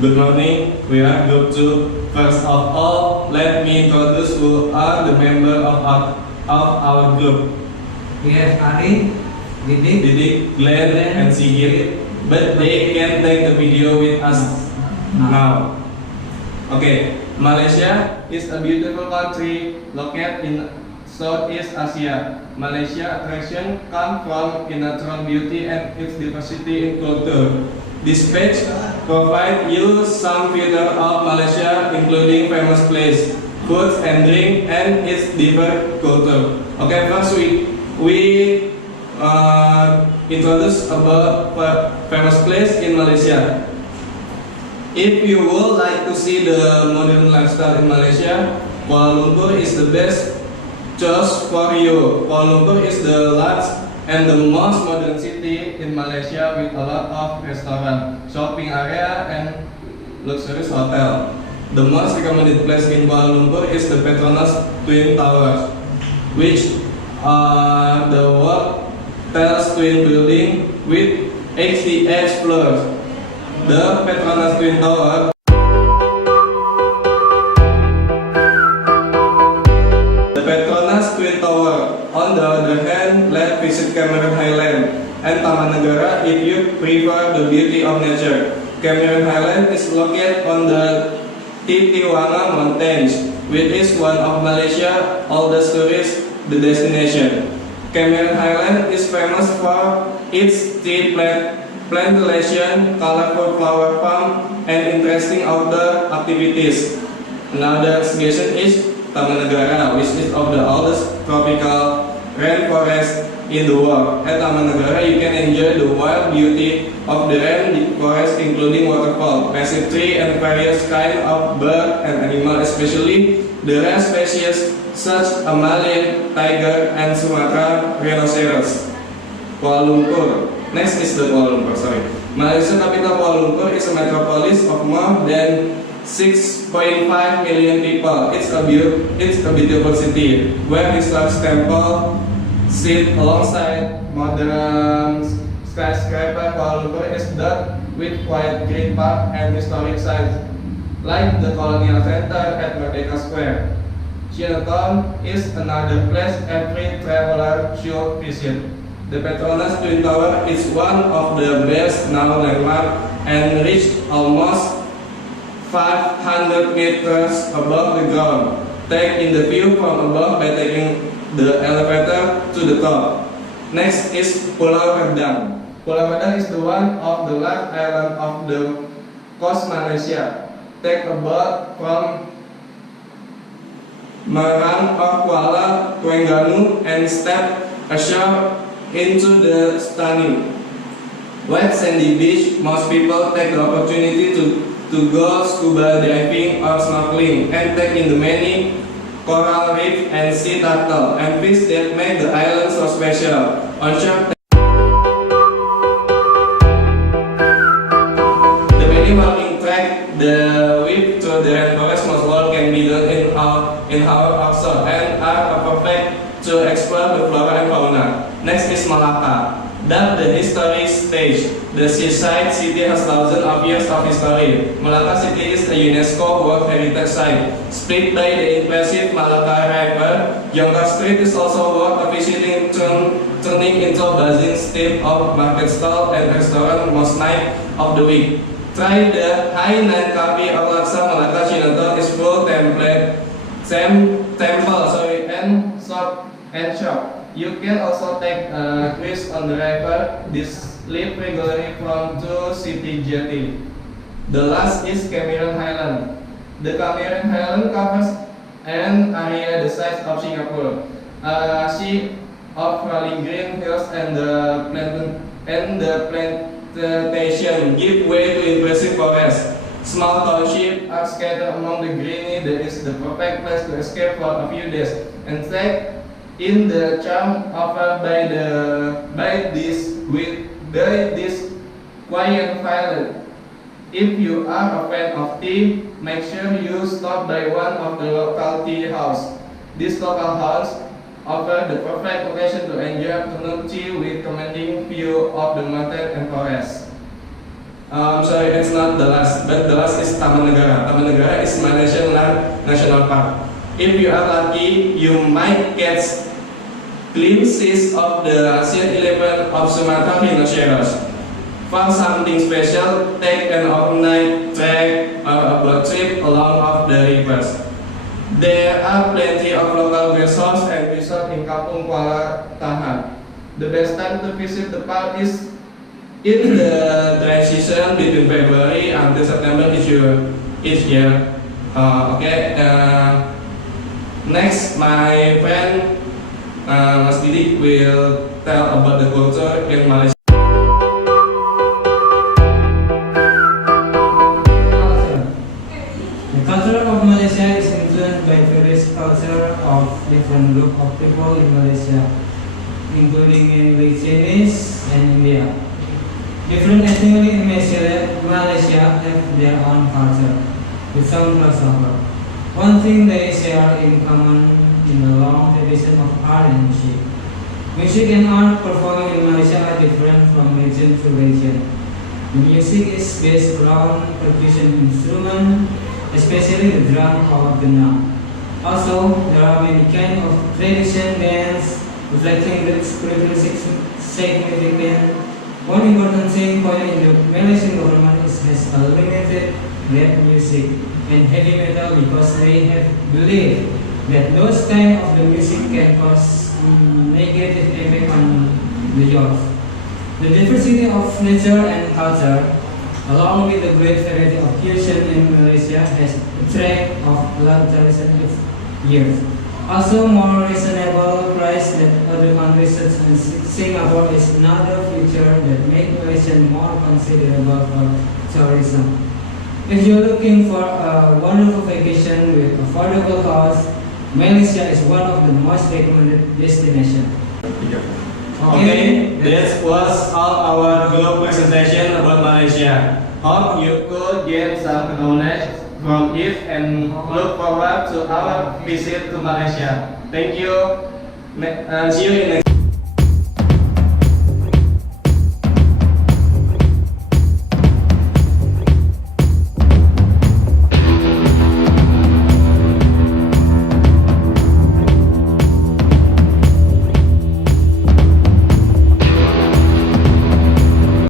Good morning, we are group 2. First of all, let me introduce who are the members of our group. We have Ari, Didik, Glenn, and Sigit, but they can take the video with us now. Okay, Malaysia is a beautiful country located in Southeast Asia. Malaysia attraction come from its natural beauty and its diversity in culture. This page provides you some features of Malaysia, including famous place, foods and drink, and its diverse culture. Okay, first we introduce about famous place in Malaysia. If you would like to see the modern lifestyle in Malaysia, Kuala Lumpur is the best choice for you. Kuala Lumpur is the largest and the most modern city in Malaysia with a lot of restaurants, shopping area, and luxurious hotel. The most recommended place in Kuala Lumpur is the Petronas Twin Towers, which are the world tallest twin building with 88 floors. The Petronas Twin Tower. The Petronas Twin Tower, on the other hand, let's visit Cameron Highland and Taman Negara if you prefer the beauty of nature. Cameron Highland is located on the Titiwangsa Mountains, which is one of Malaysia's oldest tourist destination. Cameron Highland is famous for its tea plantation, colorful flower farm, and interesting outdoor activities. Another suggestion is Taman Negara, which is of the oldest tropical rainforest in the world. At Taman Negara, you can enjoy the wild beauty of the rainforest, including waterfall, massive tree, and various kinds of bird and animal, especially the rare species such as Malayan tiger and Sumatra rhinoceros. Kuala Lumpur. Next is the Kuala Lumpur. Malaysia capital Kuala Lumpur is a metropolis of more than 6.5 million people. It's a beautiful city where historic temple sit alongside modern skyscraper. Kuala Lumpur is dotted with quiet green park and historic sites like the Colonial Center at Merdeka Square. Chinatown is another place every traveler should visit. The Petronas Twin Tower is one of the best known landmarks and reached almost 500 meters above the ground. Take in the view from above by taking the elevator to the top. Next is Pulau Redang. Pulau Redang is the one of the last island of the coast Malaysia. Take a boat from Marang or Kuala Terengganu and step ashore into the stunning wet sandy beach. Most people take the opportunity to go scuba diving or snorkeling and take in the many coral reef and sea turtle and fish that make the island so special. On shore, the many walking track, the whip through the rainforest, most all can be done in our offshore and are perfect to explore the flora and fauna. Next is Malacca. Dubbed the historic stage, the seaside city has thousands of years of history. Malacca City is a UNESCO World Heritage Site. Split by the impressive Malacca River, Jonker Street is also worth visiting, turning into a buzzing street of market stall and restaurant most night of the week. Try the Hainan Cafe of Laksa Malacca. Chinatown is full and shop. You can also take a cruise on the river. This leaves regularly from to City Jetty. The last is Cameron Highland. The Cameron Highland covers an area the size of Singapore. A sea of rolling green hills and the plantation give way to impressive forests. Small townships are scattered among the greenery. That is the perfect place to escape for a few days and take in the charm offered by this quiet village. If you are a fan of tea, make sure you stop by one of the local tea houses. These local houses offer the perfect location to enjoy afternoon tea with commanding view of the mountain and forest. Sorry, it's not the last, but the last is Taman Negara. Taman Negara is Malaysian National Park. If you are lucky, you might catch glimpses of the ASEAN 11 of Sumatra rhinoceros. For something special, take an overnight trek or a boat trip along of the rivers. There are plenty of local resorts and resorts in Kampung Kuala Tahan. The best time to visit the park is in the dry season between February until September each year. Next, my friend Mas Didi will tell about the culture in Malaysia. The culture of Malaysia is influenced by various culture of different group of people in Malaysia, including mainly Chinese and India. Different ethnicity in Malaysia have their own culture, with some crossover. One thing they share in common in the long tradition of art and music. Music and art performed in Malaysia are different from region to region. The music is based around percussion instrument, especially the drum or genang. Also, there are many kinds of tradition dance reflecting the spiritual significance. One important thing point in the Malaysian government has a limited rap music and heavy metal because they have believed that those kind of the music can cause negative effect on the youth. The diversity of nature and culture, along with the great variety of fusion in Malaysia, has attracted of long tradition of years. Also, more reasonable price than other countries such as Singapore is another feature that make Malaysia more considerable for tourism. If you're looking for a wonderful vacation with affordable cost, Malaysia is one of the most recommended destinations. Okay, that was all our group presentation about Malaysia. Hope you could get some knowledge from it and look forward to our visit to Malaysia. Thank you. See you in next.